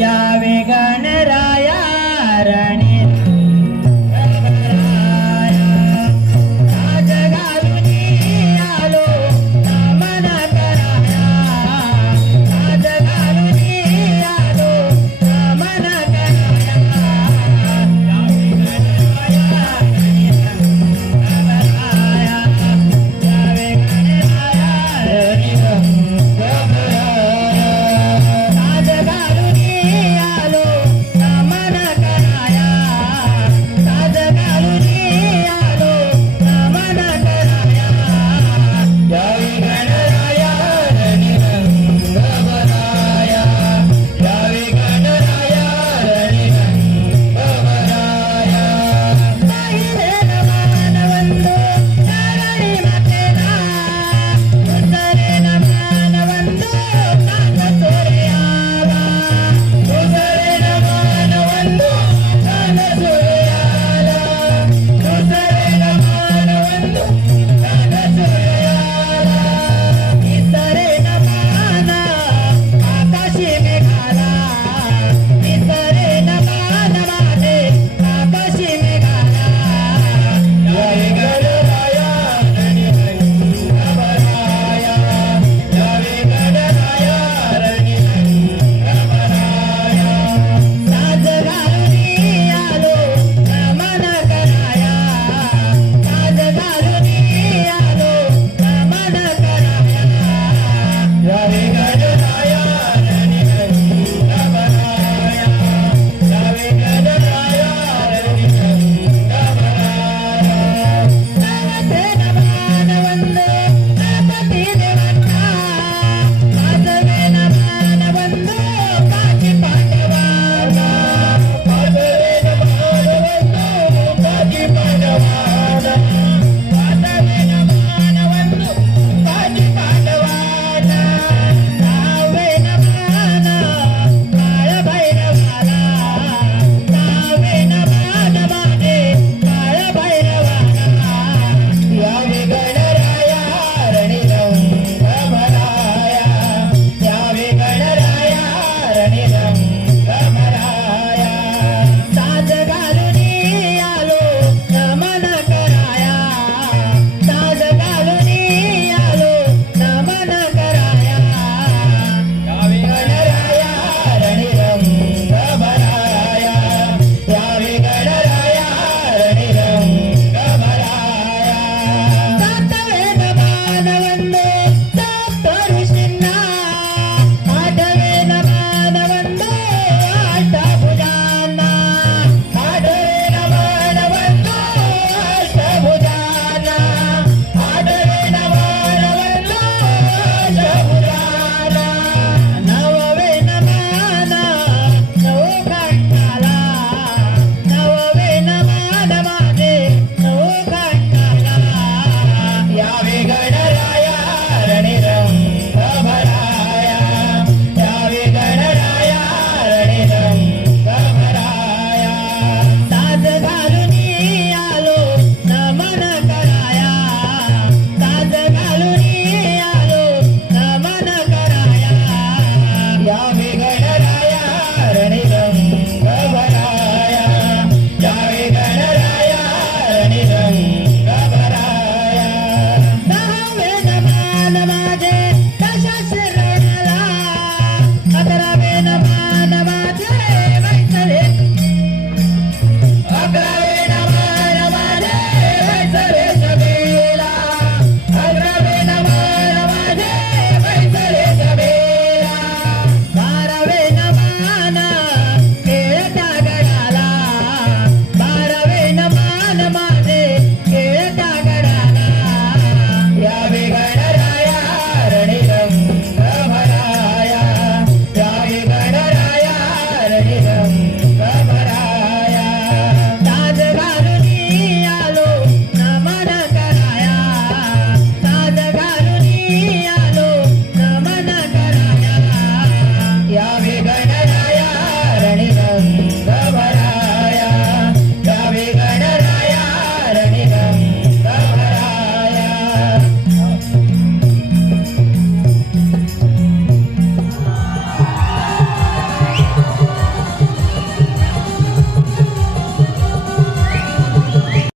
യാവേഗണരായ ஏதா